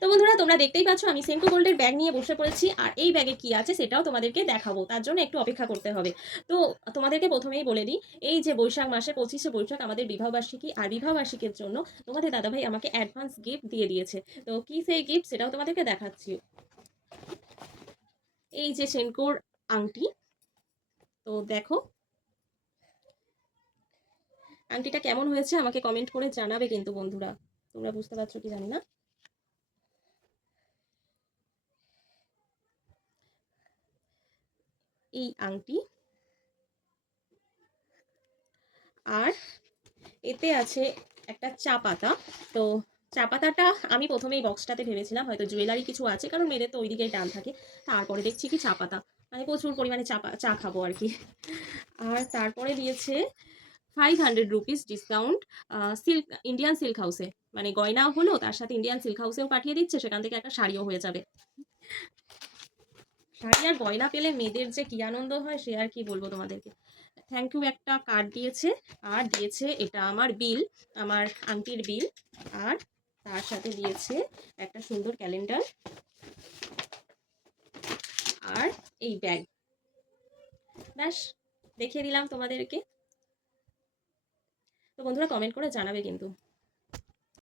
তো বন্ধুরা তোমরা দেখতেই পাচ্ছ আমি সেনকো গোল্ডের ব্যাগ নিয়ে বসে পড়েছি, আর এই ব্যাগে কি আছে সেটাও তোমাদেরকে দেখাবো, তার জন্য একটু অপেক্ষা করতে হবে। তো তোমাদেরকে প্রথমেই বলে দিই, এই যে বৈশাখ মাসে 25শে বৈশাখ আমাদের বিবাহবার্ষিকী, আর বিবাহবার্ষিকীর জন্য তোমাদের দাদাভাই আমাকে অ্যাডভান্স গিফট দিয়ে দিয়েছে। তো কি সেই গিফট সেটাও তোমাদেরকে দেখাচ্ছি। এই যে সেনকোর আংটি, তো দেখো আংটিটা কেমন হয়েছে আমাকে কমেন্ট করে জানাবে কিন্তু বন্ধুরা, তোমরা বুঝতে পারছো কি জানি না। এই আংটি, আর এতে আছে একটা চা পাতা। তো চা পাতাটা আমি প্রথমেই বক্সটাতে ভেবেছিলাম হয়তো জুয়েলারি কিছু আছে, কারণ মেয়েদের তো ওই দিকেই টান থাকে। তারপরে দেখছি কি চা পাতা, মানে প্রচুর পরিমাণে চা খাবো আর কি। আর তারপরে দিয়েছে 500 rupees discount silk, Indian silk হাউসে, মানে গয়নাও হলো তার সাথে ইন্ডিয়ান সিল্ক হাউসেও পাঠিয়ে দিচ্ছে, সেখান থেকে একটা শাড়িও হয়ে যাবে। শাড়ি আর গয়না পেলে মেয়েদের যে কি আনন্দ হয় সে আর কি বলবো তোমাদেরকে। থ্যাংক ইউ একটা কার্ড দিয়েছে, আর দিয়েছে এটা আমার বিল, আমার আংটির বিল, আর তার সাথে দিয়েছে একটা সুন্দর ক্যালেন্ডার, আর এই ব্যাগ। ব্যাস, দেখিয়ে দিলাম তোমাদেরকে। তো বন্ধুরা কমেন্ট করে জানাবে কিন্তু।